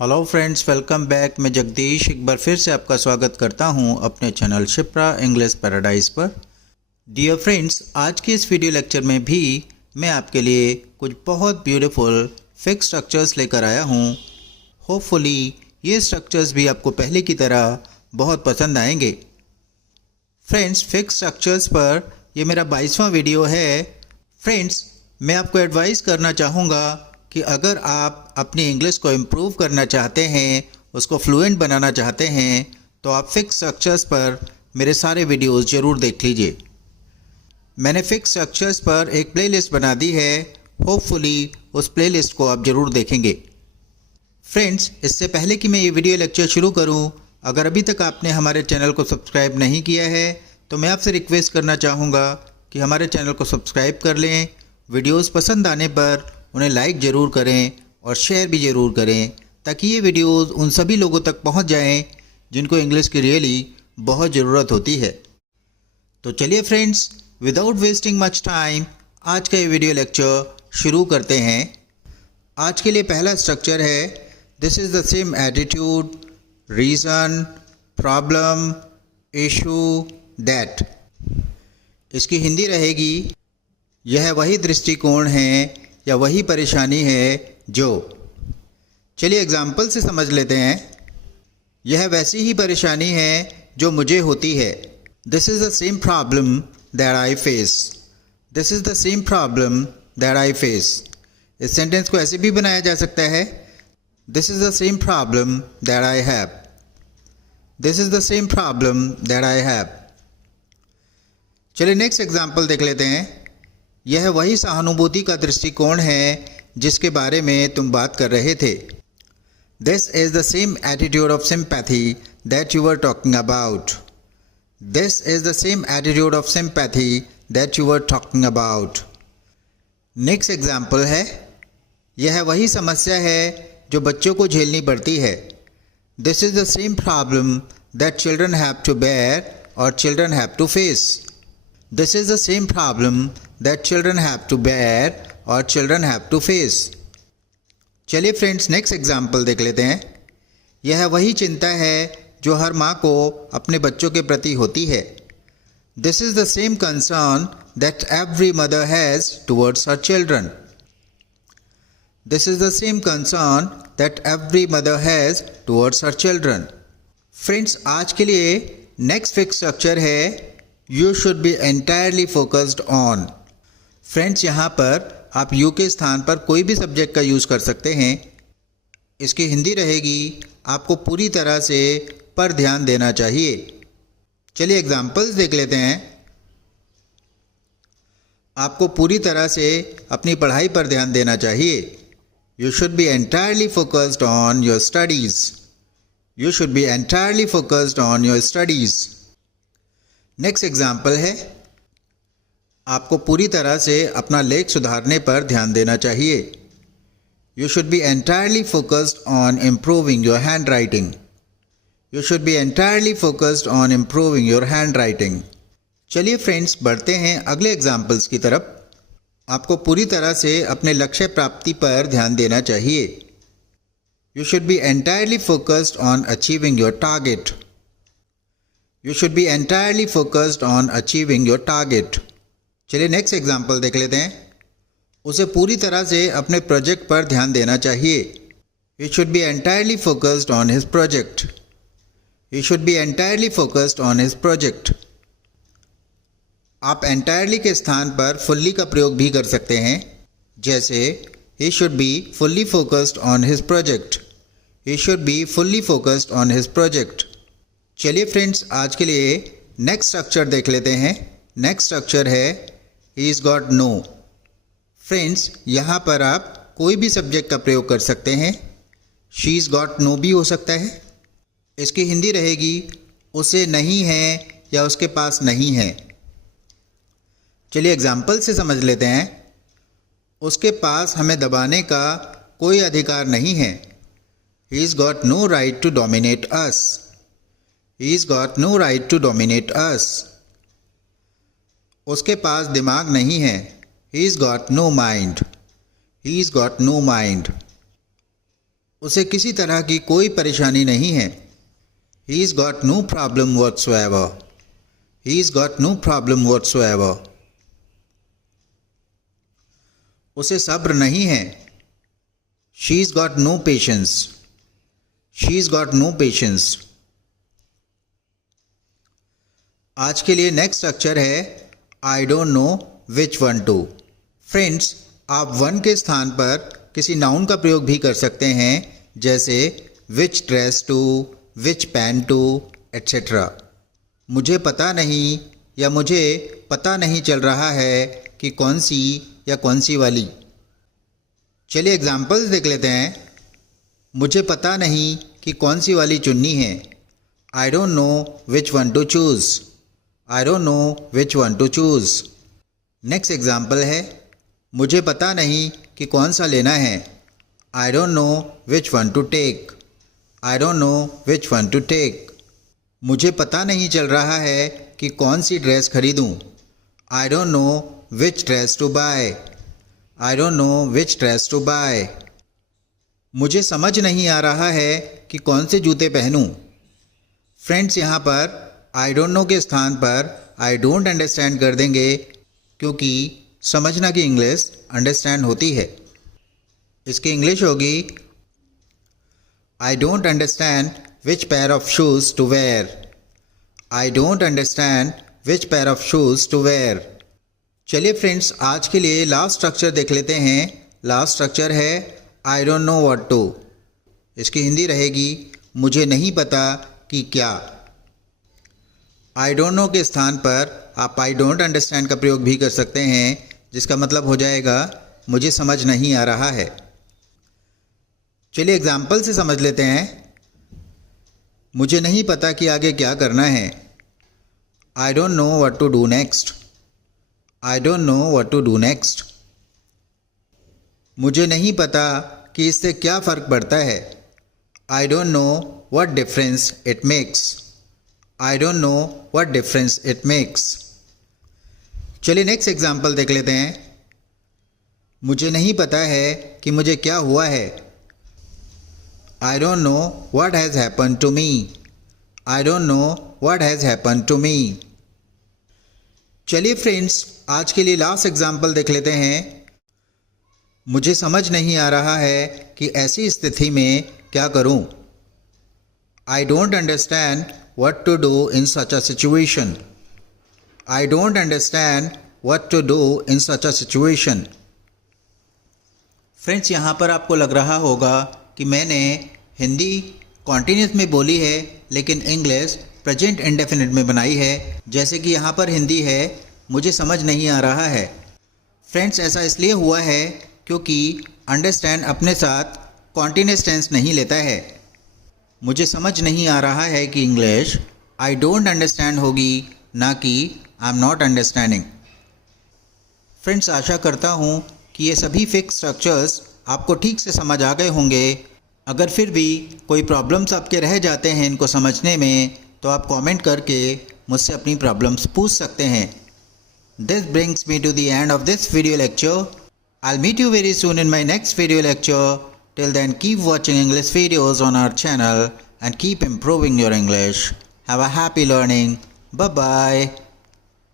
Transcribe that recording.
Hello friends, welcome back. मैं जगदीश एक बार फिर से आपका स्वागत करता हूं अपने चैनल शिप्रा इंग्लिश पैराडाइज पर। डियर फ्रेंड्स, आज के इस वीडियो लेक्चर में भी मैं आपके लिए कुछ बहुत ब्यूटीफुल फिक्स स्ट्रक्चर्स लेकर आया हूं। होपफुली ये स्ट्रक्चर्स भी आपको पहले की तरह बहुत पसंद आएंगे। फ्रेंड्स, फिक्स स्ट्रक्चर्स पर यह मेरा 22वां वीडियो है। फ्रेंड्स, मैं आपको एडवाइस करना चाहूँगा कि अगर आप अपनी इंग्लिश को इम्प्रूव करना चाहते हैं, उसको फ्लुएंट बनाना चाहते हैं, तो आप फिक्स स्ट्रक्चर्स पर मेरे सारे वीडियोस ज़रूर देख लीजिए। मैंने फिक्स स्ट्रक्चर्स पर एक प्लेलिस्ट बना दी है। होपफुली उस प्लेलिस्ट को आप ज़रूर देखेंगे। फ्रेंड्स, इससे पहले कि मैं ये वीडियो लेक्चर शुरू करूं, अगर अभी तक आपने हमारे चैनल को सब्सक्राइब नहीं किया है तो मैं आपसे रिक्वेस्ट करना चाहूँगा कि हमारे चैनल को सब्सक्राइब कर लें। वीडियोस पसंद आने पर उन्हें लाइक ज़रूर करें और शेयर भी ज़रूर करें, ताकि ये वीडियोस उन सभी लोगों तक पहुंच जाएं जिनको इंग्लिश की रियली बहुत ज़रूरत होती है। तो चलिए friends, without wasting much time आज का ये वीडियो लेक्चर शुरू करते हैं। आज के लिए पहला स्ट्रक्चर है this is the same attitude, reason, problem, issue, that. इसकी हिंदी रहेगी यह वही दृष्टिकोण है या वही परेशानी है जो। चलिए एग्जाम्पल से समझ लेते हैं। यह वैसी ही परेशानी है जो मुझे होती है। This is the same problem that I face. This is the same problem that I face. इस सेंटेंस को ऐसे भी बनाया जा सकता है, this is the same problem that I have. This is the same problem that I have. चलिए next example देख लेते हैं। यह वही सहानुभूति का दृष्टिकोण है जिसके बारे में तुम बात कर रहे थे। This is the same attitude of sympathy that you were talking about. This is the same attitude of sympathy that you were talking about. Next example है यह वही समस्या है जो बच्चों को झेलनी पड़ती है। This is the same problem that children have to bear और children have to face. This is the same problem that children have to bear or children have to face. चलिए फ्रेंड्स, नेक्स्ट एग्जाम्पल देख लेते हैं। यह वही चिंता है जो हर माँ को अपने बच्चों के प्रति होती है। This is the same concern that every mother has towards her children. This is the same concern that every mother has towards her children. Friends, आज के लिए नेक्स्ट फिक्स स्ट्रक्चर है You should be entirely focused on. Friends, यहाँ पर आप you के स्थान पर कोई भी सब्जेक्ट का यूज़ कर सकते हैं। इसकी हिंदी रहेगी आपको पूरी तरह से पर ध्यान देना चाहिए। चलिए एग्जाम्पल्स देख लेते हैं। आपको पूरी तरह से अपनी पढ़ाई पर ध्यान देना चाहिए। You should be entirely focused on your studies. You should be entirely focused on your studies. Next example है आपको पूरी तरह से अपना लेख सुधारने पर ध्यान देना चाहिए। You should be entirely focused on improving your hand writing. You should be entirely focused on improving your hand writing. चलिए फ्रेंड्स, बढ़ते हैं अगले एग्जाम्पल्स की तरफ। आपको पूरी तरह से अपने लक्ष्य प्राप्ति पर ध्यान देना चाहिए। You should be entirely focused on achieving your target. You should be entirely focused on achieving your target. चलिए नेक्स्ट एग्जाम्पल देख लेते हैं। उसे पूरी तरह से अपने प्रोजेक्ट पर ध्यान देना चाहिए। He should be entirely focused on his project. He should be entirely focused on his project. आप entirely के स्थान पर fully का प्रयोग भी कर सकते हैं, जैसे He should be fully focused on his project. He should be fully focused on his project. चलिए फ्रेंड्स, आज के लिए नेक्स्ट स्ट्रक्चर देख लेते हैं। नेक्स्ट स्ट्रक्चर है He's got no. फ्रेंड्स, यहाँ पर आप कोई भी सब्जेक्ट का प्रयोग कर सकते हैं। She's got no भी हो सकता है। इसकी हिंदी रहेगी उसे नहीं है या उसके पास नहीं है। चलिए एग्जाम्पल से समझ लेते हैं। उसके पास हमें दबाने का कोई अधिकार नहीं है। He's got no right to dominate us. He's got no right to dominate us. उसके पास दिमाग नहीं है। He's got no mind. He's got no mind. उसे किसी तरह की कोई परेशानी नहीं है। He's got no problem whatsoever. He's got no problem whatsoever. उसे सब्र नहीं है। She's got no patience. She's got no patience. आज के लिए नेक्स्ट स्ट्रक्चर है I don't know which one to. Friends, आप वन के स्थान पर किसी नाउन का प्रयोग भी कर सकते हैं, जैसे which dress to, which pen to, etc. मुझे पता नहीं या मुझे पता नहीं चल रहा है कि कौन सी या कौन सी वाली। चलिए एग्जाम्पल्स देख लेते हैं। मुझे पता नहीं कि कौन सी वाली चुन्नी है। I don't know which one to choose. I don't know which one to choose. Next example है, मुझे पता नहीं कि कौन सा लेना है। I don't know which one to take. I don't know which one to take. मुझे पता नहीं चल रहा है कि कौन सी ड्रेस खरीदूं। I don't know which dress to buy. I don't know which dress to buy. मुझे समझ नहीं आ रहा है कि कौन से जूते पहनूं। फ्रेंड्स, यहाँ पर I don't know के स्थान पर I don't understand कर देंगे, क्योंकि समझना की इंग्लिश अंडरस्टैंड होती है। इसकी इंग्लिश होगी I don't understand which pair of shoes to wear. I don't understand which pair of shoes to wear. चलिए फ्रेंड्स, आज के लिए लास्ट स्ट्रक्चर देख लेते हैं। लास्ट स्ट्रक्चर है I don't know what to. इसकी हिंदी रहेगी मुझे नहीं पता कि क्या। I don't know के स्थान पर आप I don't understand का प्रयोग भी कर सकते हैं, जिसका मतलब हो जाएगा मुझे समझ नहीं आ रहा है। चलिए एग्जाम्पल से समझ लेते हैं। मुझे नहीं पता कि आगे क्या करना है। I don't know what to do next. I don't know what to do next. मुझे नहीं पता कि इससे क्या फ़र्क पड़ता है। I don't know what difference it makes. I don't know what difference it makes. चलिए नेक्स्ट एग्जाम्पल देख लेते हैं। मुझे नहीं पता है कि मुझे क्या हुआ है। I don't know what has happened to me. I don't know what has happened to me. चलिए फ्रेंड्स, आज के लिए लास्ट एग्जाम्पल देख लेते हैं। मुझे समझ नहीं आ रहा है कि ऐसी स्थिति में क्या करूं। I don't understand what to do in such a situation. I don't understand what to do in such a situation. Friends, यहाँ पर आपको लग रहा होगा कि मैंने हिंदी कॉन्टिन्यूस में बोली है, लेकिन इंग्लिश प्रेजेंट इंडेफिनिट में बनाई है। जैसे कि यहाँ पर हिंदी है मुझे समझ नहीं आ रहा है। फ्रेंड्स, ऐसा इसलिए हुआ है क्योंकि अंडरस्टैंड अपने साथ कॉन्टिन्यूस टेंस नहीं लेता है। मुझे समझ नहीं आ रहा है कि इंग्लिश आई डोंट अंडरस्टैंड होगी, ना कि I am not understanding. Friends, आशा करता हूँ कि ये सभी फिक्स स्ट्रक्चर्स आपको ठीक से समझ आ गए होंगे। अगर फिर भी कोई प्रॉब्लम्स आपके रह जाते हैं इनको समझने में, तो आप कमेंट करके मुझसे अपनी प्रॉब्लम्स पूछ सकते हैं। This brings me to the end of this video lecture. I'll meet you very soon in my next video lecture. Till then, keep watching English videos on our channel and keep improving your English. Have a happy learning. Bye-bye.